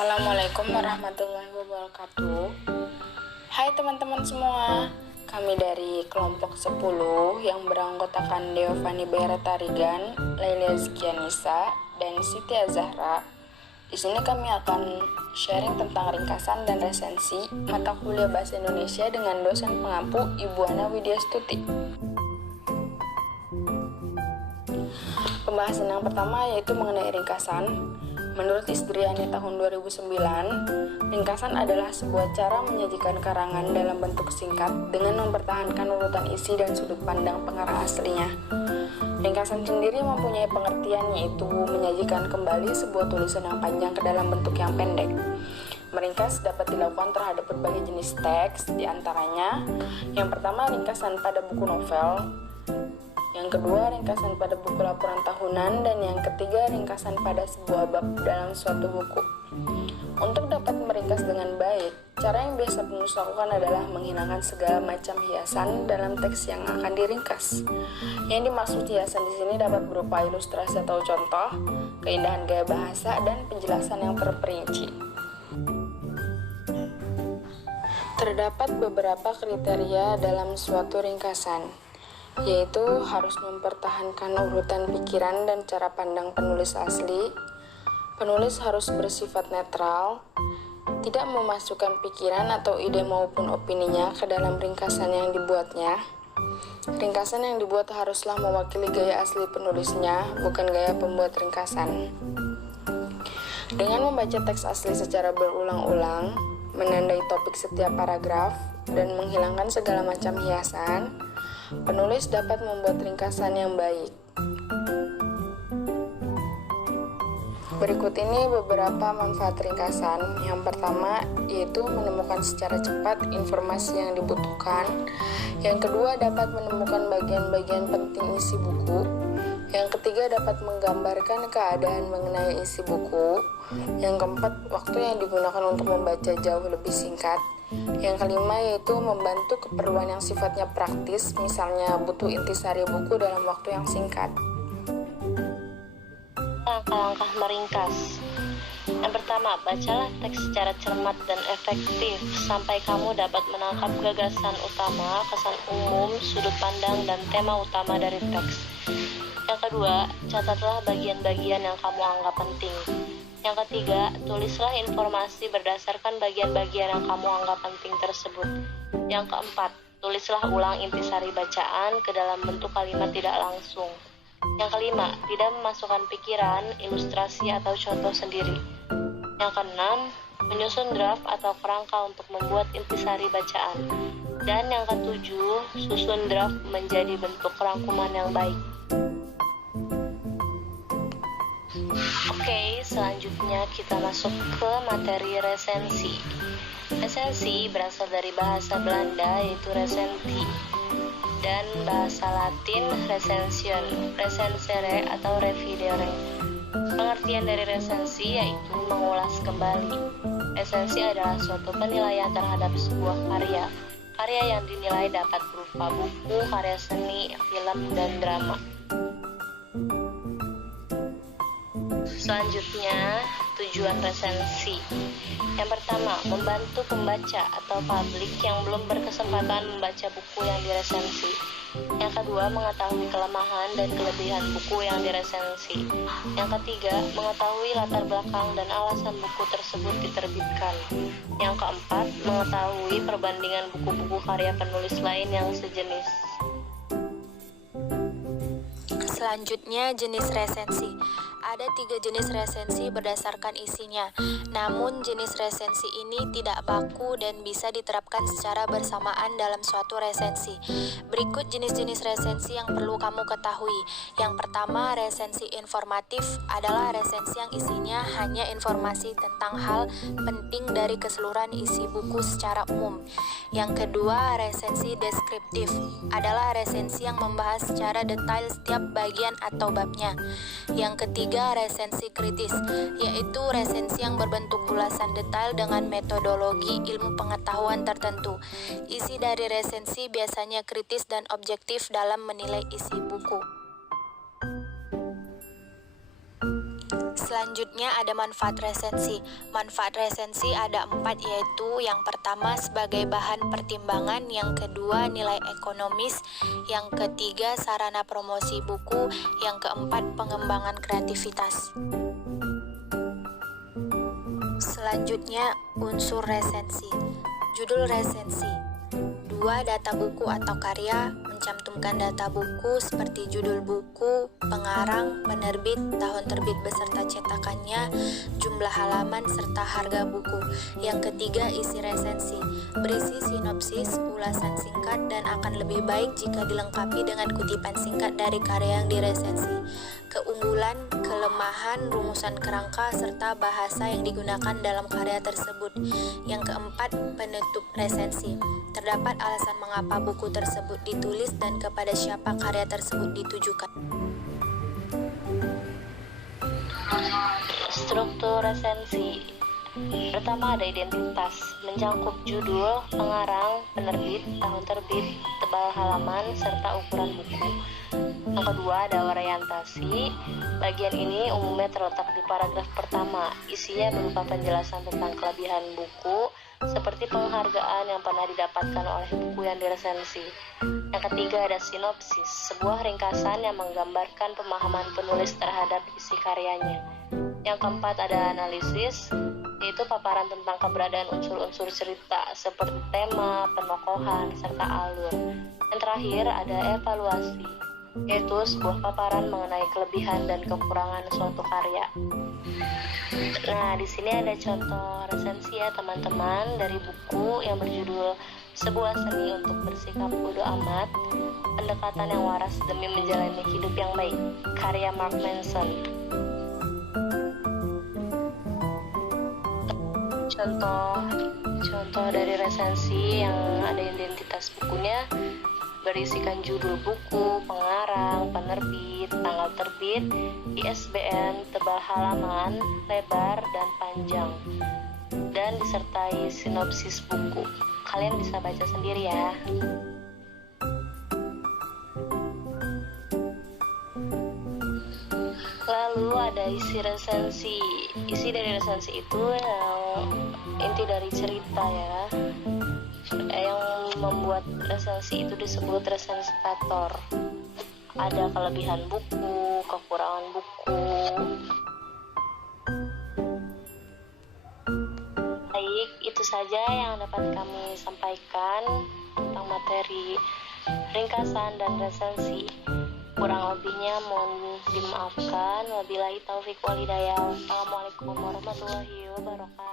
Assalamualaikum warahmatullahi wabarakatuh. Hai teman-teman semua, kami dari kelompok 10 yang beranggotakan Deovani Beretta Rigan, Lailia Zikianisa, dan Siti Azahra. Di sini kami akan sharing tentang ringkasan dan resensi mata kuliah Bahasa Indonesia dengan dosen pengampu Ibu Ana Widyastuti. Pembahasan yang pertama yaitu mengenai ringkasan. Menurut Istriani tahun 2009, ringkasan adalah sebuah cara menyajikan karangan dalam bentuk singkat dengan mempertahankan urutan isi dan sudut pandang pengarang aslinya. Ringkasan sendiri mempunyai pengertian yaitu menyajikan kembali sebuah tulisan yang panjang ke dalam bentuk yang pendek. Meringkas dapat dilakukan terhadap berbagai jenis teks, diantaranya yang pertama ringkasan pada buku novel, yang kedua ringkasan pada buku laporan tahunan, dan yang ketiga ringkasan pada sebuah bab dalam suatu buku. Untuk dapat meringkas dengan baik, cara yang biasa penulis lakukan adalah menghilangkan segala macam hiasan dalam teks yang akan diringkas. Yang dimaksud hiasan di sini dapat berupa ilustrasi atau contoh, keindahan gaya bahasa, dan penjelasan yang terperinci. Terdapat beberapa kriteria dalam suatu ringkasan, yaitu harus mempertahankan urutan pikiran dan cara pandang penulis asli. Penulis harus bersifat netral, tidak memasukkan pikiran atau ide maupun opininya ke dalam ringkasan yang dibuatnya. Ringkasan yang dibuat haruslah mewakili gaya asli penulisnya, bukan gaya pembuat ringkasan. Dengan membaca teks asli secara berulang-ulang, menandai topik setiap paragraf, dan menghilangkan segala macam hiasan, penulis dapat membuat ringkasan yang baik. Berikut ini beberapa manfaat ringkasan. Yang pertama yaitu menemukan secara cepat informasi yang dibutuhkan. Yang kedua dapat menemukan bagian-bagian penting isi buku. Yang ketiga dapat menggambarkan keadaan mengenai isi buku. Yang keempat, waktu yang digunakan untuk membaca jauh lebih singkat. Yang kelima yaitu membantu keperluan yang sifatnya praktis, misalnya butuh intisari buku dalam waktu yang singkat. Langkah-langkah meringkas. Yang pertama, bacalah teks secara cermat dan efektif sampai kamu dapat menangkap gagasan utama, kesan umum, sudut pandang, dan tema utama dari teks. Yang kedua, catatlah bagian-bagian yang kamu anggap penting. Yang ketiga, tulislah informasi berdasarkan bagian-bagian yang kamu anggap penting tersebut. Yang keempat, tulislah ulang intisari bacaan ke dalam bentuk kalimat tidak langsung. Yang kelima, tidak memasukkan pikiran, ilustrasi, atau contoh sendiri. Yang keenam, menyusun draft atau kerangka untuk membuat intisari bacaan. Dan yang ketujuh, susun draft menjadi bentuk rangkuman yang baik. Oke, selanjutnya kita masuk ke materi resensi. Resensi berasal dari bahasa Belanda yaitu resenti, dan bahasa Latin recension, recensere atau revidere. Pengertian dari resensi yaitu mengulas kembali. Resensi adalah suatu penilaian terhadap sebuah karya. Karya yang dinilai dapat berupa buku, karya seni, film, dan drama. Selanjutnya, tujuan resensi. Yang pertama, membantu pembaca atau publik yang belum berkesempatan membaca buku yang diresensi. Yang kedua, mengetahui kelemahan dan kelebihan buku yang diresensi. Yang ketiga, mengetahui latar belakang dan alasan buku tersebut diterbitkan. Yang keempat, mengetahui perbandingan buku-buku karya penulis lain yang sejenis. Selanjutnya, jenis resensi. Ada 3 jenis resensi berdasarkan isinya. Namun, jenis resensi ini tidak baku dan bisa diterapkan secara bersamaan dalam suatu resensi. Berikut jenis-jenis resensi yang perlu kamu ketahui. Yang pertama, resensi informatif adalah resensi yang isinya hanya informasi tentang hal penting dari keseluruhan isi buku secara umum. Yang kedua, resensi deskriptif adalah resensi yang membahas secara detail setiap bagian atau babnya. Yang ketiga, resensi kritis, yaitu resensi yang berbentuk ulasan detail dengan metodologi ilmu pengetahuan tertentu. Isi dari resensi biasanya kritis dan objektif dalam menilai isi buku. Selanjutnya ada manfaat resensi. Manfaat resensi ada 4, yaitu yang pertama sebagai bahan pertimbangan, yang kedua nilai ekonomis, yang ketiga sarana promosi buku, yang keempat pengembangan kreativitas. Selanjutnya unsur resensi. Judul resensi. 2. Data buku atau karya, mencantumkan data buku seperti judul buku, pengarang, penerbit, tahun terbit beserta cetakannya, jumlah halaman, serta harga buku. Yang ketiga, isi resensi. Berisi sinopsis, ulasan singkat, dan akan lebih baik jika dilengkapi dengan kutipan singkat dari karya yang diresensi. Keunggulan, kelemahan, rumusan kerangka, serta bahasa yang digunakan dalam karya tersebut. Yang keempat, penutup resensi. Terdapat alasan mengapa buku tersebut ditulis dan kepada siapa karya tersebut ditujukan. Struktur resensi. Pertama ada identitas, mencakup judul, pengarang, penerbit, tahun terbit, tebal halaman, serta ukuran buku. Yang kedua ada orientasi. Bagian ini umumnya terletak di paragraf pertama. Isinya berupa penjelasan tentang kelebihan buku, seperti penghargaan yang pernah didapatkan oleh buku yang diresensi. Yang ketiga ada sinopsis, sebuah ringkasan yang menggambarkan pemahaman penulis terhadap isi karyanya. Yang keempat ada analisis, yaitu paparan tentang keberadaan unsur-unsur cerita seperti tema, penokohan, serta alur. Yang terakhir ada evaluasi, yaitu sebuah paparan mengenai kelebihan dan kekurangan suatu karya. Nah, di sini ada contoh resensi ya teman-teman dari buku yang berjudul Sebuah Seni untuk Bersikap Bodo Amat, Pendekatan yang Waras Demi Menjalani Hidup yang Baik, karya Mark Manson. Contoh dari resensi yang ada identitas bukunya berisikan judul buku, pengarang, penerbit, tanggal terbit, ISBN, tebal halaman, lebar, dan panjang, dan disertai sinopsis buku. Kalian bisa baca sendiri ya. Lalu ada isi resensi. Isi dari resensi itu yang inti dari cerita ya. Yang membuat resensi itu disebut resensator. Ada kelebihan buku, kekurangan buku. Baik, itu saja yang dapat kami sampaikan tentang materi ringkasan dan resensi. Kurang lebihnya mohon dimaafkan. Wabillahi taufik walhidayah. Wassalamualaikum warahmatullahi wabarakatuh.